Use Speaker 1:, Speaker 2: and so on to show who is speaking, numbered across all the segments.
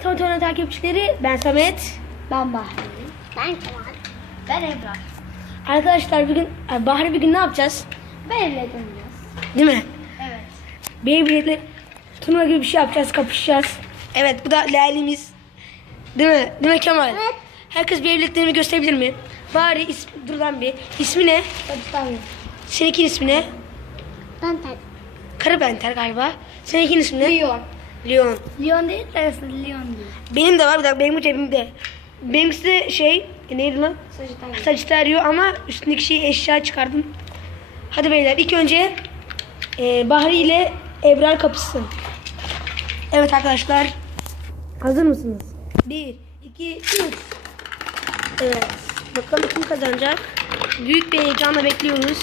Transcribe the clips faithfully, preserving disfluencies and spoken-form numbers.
Speaker 1: Tonton'un takipçileri, ben Samet.
Speaker 2: Ben Bahri. Ben Kemal. Ben Ebrar.
Speaker 1: Arkadaşlar bugün, Bahri bir gün ne yapacağız?
Speaker 2: Beyblade oynayacağız.
Speaker 1: Değil mi?
Speaker 2: Evet.
Speaker 1: Beyblade'le turnuva gibi bir şey yapacağız, kapışacağız. Evet, bu da Lale'miz. Değil mi? Değil mi Kemal?
Speaker 2: Evet.
Speaker 1: Herkes Beyblade'lerini gösterebilir mi? Bari ismi, dur lan bir. İsmi ne?
Speaker 2: Tabii.
Speaker 1: Seninkinin ismi ne?
Speaker 2: Ben tak.
Speaker 1: Karabenter galiba. Seninkinin ismi ne?
Speaker 2: Leon.
Speaker 1: Leon.
Speaker 2: Leon değil de aslında Leon diyor.
Speaker 1: Benim de var, bir dakika, benim bu cebimde. Benimkisi de şey, neydi lan?
Speaker 2: Sagittarius.
Speaker 1: Sagittario ama üstündeki şeyi eşya çıkardım. Hadi beyler, ilk önce e, Bahri ile Ebrar kapışsın. Evet arkadaşlar, hazır mısınız? Bir, iki, üç. Evet, bakalım kim kazanacak? Büyük bir heyecanla bekliyoruz.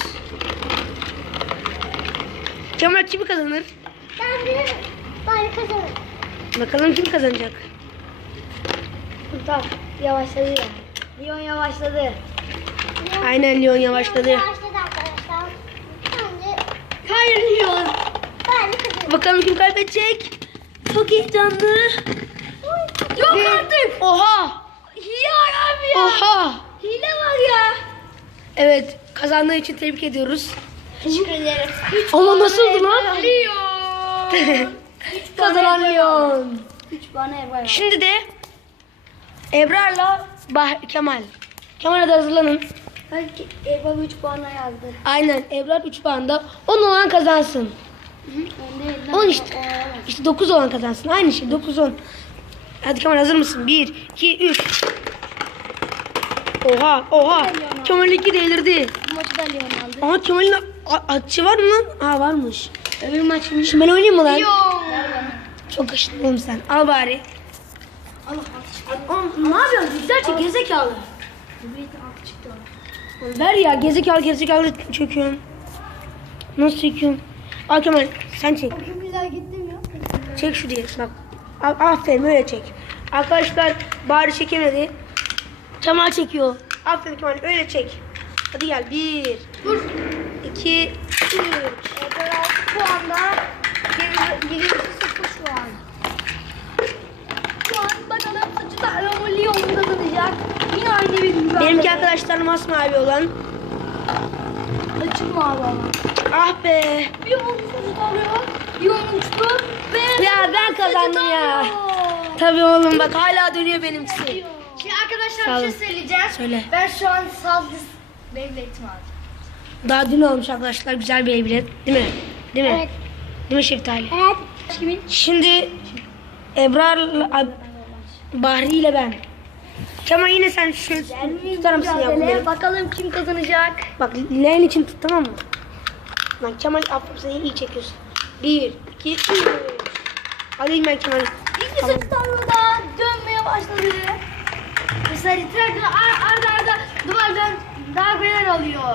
Speaker 1: Kemal kimi kazanır?
Speaker 2: Ben bilirim. Bari kazanırım.
Speaker 1: Bakalım kim kazanacak?
Speaker 2: Tamam. Yavaşladı ya. Leon yavaşladı.
Speaker 1: Aynen, Leon yavaşladı.
Speaker 2: Yavaşladı arkadaşlar. Bence...
Speaker 1: Hayır Leon.
Speaker 2: Bari kazanırım.
Speaker 1: Bakalım kim kaybedecek? Çok heyecanlı.
Speaker 2: Yok
Speaker 1: Ve-
Speaker 2: artık.
Speaker 1: Oha.
Speaker 2: Hile var abi ya.
Speaker 1: Oha.
Speaker 2: Hile var ya.
Speaker 1: Evet, kazandığı için tebrik ediyoruz.
Speaker 2: Teşekkür ederim.
Speaker 1: Ama nasıldı lan?
Speaker 2: Leon.
Speaker 1: Kazanan Leon.
Speaker 2: üç bana Ebrar.
Speaker 1: Şimdi de Ebrar'la bah Kemal. Kemal, hadi hazırlanın.
Speaker 2: Belki Ebrar üç bana yazdı.
Speaker 1: Aynen, Ebrar üç puanda. on olan kazansın. on işte. İşte dokuz olan kazansın. Aynı şey, dokuz on. Hadi Kemal, hazır mısın? bir, iki, üç. Oha, oha. Kemal iki delirdi.
Speaker 2: Bu maçı da Leon aldı.
Speaker 1: Ama Kemal'in a- atçı var mı lan? Aa, varmış. Öbür maçmış. Şimdi ben oynayayım mı lan?
Speaker 2: Leon. Ver bana.
Speaker 1: Çok kaşındın oğlum sen. Al bari.
Speaker 2: Al altı
Speaker 1: Oğlum, ne yapıyorsun? Güzelce gezekalı.
Speaker 2: Beyblade'in altı çıktı.
Speaker 1: Oğlum ver ya, gezekalı gezekalı çekiyorsun. Nasıl çekiyorsun? Al Kemal, sen çek.
Speaker 2: Çok güzel gittim ya.
Speaker 1: Çek şu diye bak. A- Aferin, öyle çek. Arkadaşlar bari çekemedi. Kemal çekiyor. Aferin Kemal, öyle çek. Hadi gel. Bir.
Speaker 2: Dur.
Speaker 1: iki. Üç.
Speaker 2: Ebrar altı puanda. Birincisi sıfır şu an. Şu an bakalım Sagittario mu Leon mu kazanacak. Yine aynı bir mücadele.
Speaker 1: Benimki arkadaşlar masmavi olan.
Speaker 2: Açık mavi ama.
Speaker 1: Ah be.
Speaker 2: Bir oldu Sagittario. Leon uçtu ve...
Speaker 1: Ya ben kazandım ya. Tabii oğlum, bak hala dönüyor benimkisi.
Speaker 2: Şimdi arkadaşlar
Speaker 1: Sağ
Speaker 2: bir şey
Speaker 1: olun.
Speaker 2: söyleyeceğim.
Speaker 1: Söyle.
Speaker 2: Ben şu an Saldız Beyblade'imi aldım.
Speaker 1: Daha dün olmuş arkadaşlar, güzel bir evlet. Değil mi? Değil mi?
Speaker 2: Evet.
Speaker 1: Değil mi Şeftali?
Speaker 2: Evet. Kimin?
Speaker 1: Şimdi Ebrar'la ay, Bahri ile ben. Kemal, yine sen şu tutar mısın ya bunları?
Speaker 2: Bakalım kim kazanacak.
Speaker 1: Bak, leğen için tut, tamam mı? Lan Kemal, aferin, sen iyi çekiyorsun. Bir, iki, üç. Alayım ben Kemal'i.
Speaker 2: İlk
Speaker 1: Tamam.
Speaker 2: Sagittariu'da dönmeye başladı. Sagittario ar arda arda duvardan darbeler alıyor.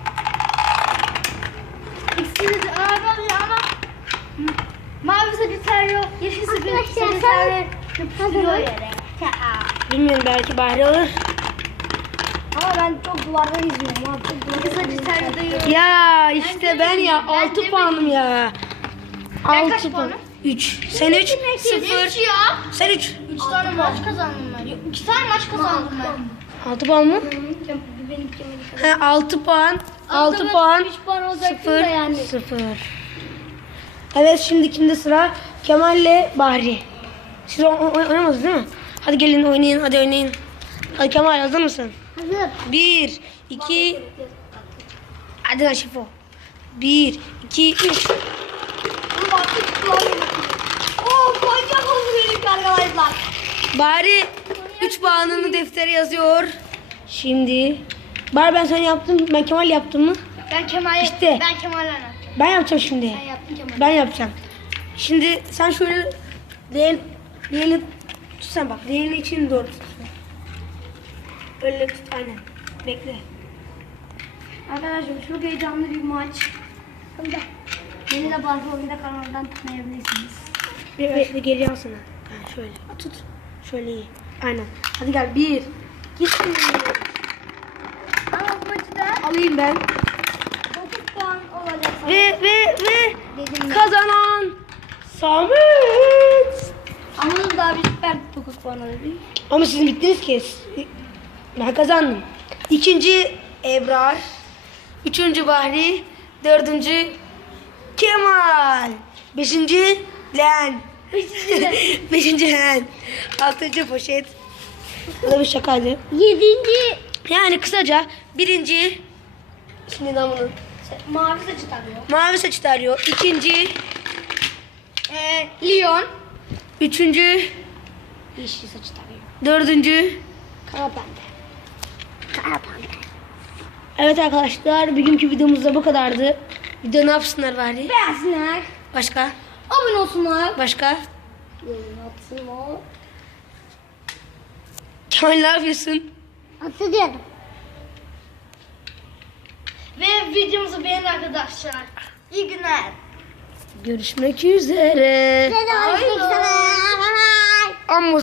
Speaker 2: İkisi de arda alıyor ama mavi Sagittario, yeşil Sagittario yapıştırıyor yere.
Speaker 1: Bilmiyorum, belki Bahri alır.
Speaker 2: Ama ben çok duvardan izliyorum abi. Çok Sagittario'dayım.
Speaker 1: Ya işte ben ya,
Speaker 2: Ben
Speaker 1: altı
Speaker 2: de
Speaker 1: puanım ya.
Speaker 2: Ben kaç
Speaker 1: altı puan.
Speaker 2: puanım?
Speaker 1: üç. Sen üç. sıfır.
Speaker 2: ya?
Speaker 1: Sen üç.
Speaker 2: üç tane maç kazandım ben. Yok, iki tane maç kazandım ben.
Speaker 1: altı puan mı?
Speaker 2: Benim kemerim.
Speaker 1: He, altı puan. altı puan.
Speaker 2: üç puan olacaktı
Speaker 1: sıfır.
Speaker 2: da yani.
Speaker 1: sıfır. Evet, şimdi kimde sıra? Kemal'le Bahri. Siz o- o- oynamadınız değil mi? Hadi gelin oynayın, hadi oynayın. Hadi Kemal, hazır mısın?
Speaker 2: Hazır.
Speaker 1: Bir, iki, hadi lan Şifo. Bir, iki, üç.
Speaker 2: Bu vakit kullanıyorum. Oo, manyak oldu benimki arkadaşlar.
Speaker 1: Bahri üç puanını deftere yazıyor. Şimdi Bahri, ben sen yaptım, ben Kemal yaptım mı?
Speaker 2: Ben Kemal'e,
Speaker 1: İşte.
Speaker 2: ben Kemal'e anlattım.
Speaker 1: Ben yapacağım şimdi.
Speaker 2: Sen yaptın Kemal'e.
Speaker 1: Ben yapacağım. Şimdi sen şöyle leğen, leğeni tut, sen bak. Leğeni için doğru tut. Öyle tut, aynen. Bekle.
Speaker 2: Arkadaşlar çok heyecanlı bir maç. Beni de Bahri Oyunda kanalından tanıyabilirsiniz.
Speaker 1: Bir bekle, geri al sana. Ha, şöyle tut. Şöyle iyi. Aynen. Hadi gel. Bir. Git.
Speaker 2: Ama bu maçı da
Speaker 1: Alayım ben.
Speaker 2: dokuz puan olacak.
Speaker 1: Ve ve ve
Speaker 2: Dedim ben.
Speaker 1: kazanan Samet.
Speaker 2: Ama daha bir süper dokuz puan alabilir.
Speaker 1: Ama siz bittiniz ki. Ben kazandım. İkinci Ebrar. Üçüncü Bahri. Dördüncü Kemal. Beşinci Len. Beşinci Len. Altıncı Poşet. Bu da bir şakaydı.
Speaker 2: Yedinci.
Speaker 1: Yani kısaca birinci şimdi namının
Speaker 2: Mavi saçı takıyor.
Speaker 1: mavi saçı tarıyor. İkinci,
Speaker 2: Ee, Leon.
Speaker 1: üçüncü,
Speaker 2: Yeşil saçı takıyor.
Speaker 1: dördüncü.
Speaker 2: Kara pembe. Kara pembe.
Speaker 1: Evet arkadaşlar bugünkü videomuz da bu kadardı. Video ne yapsınlar bari?
Speaker 2: Beğensinler.
Speaker 1: Başka?
Speaker 2: Abone olsunlar.
Speaker 1: Başka?
Speaker 2: Yorum atsınlar.
Speaker 1: Kemal ne yapıyorsun?
Speaker 2: Atacağım. Ve videomuzu beğenin arkadaşlar. İyi günler.
Speaker 1: Görüşmek üzere.
Speaker 2: Bye bye.
Speaker 1: Amma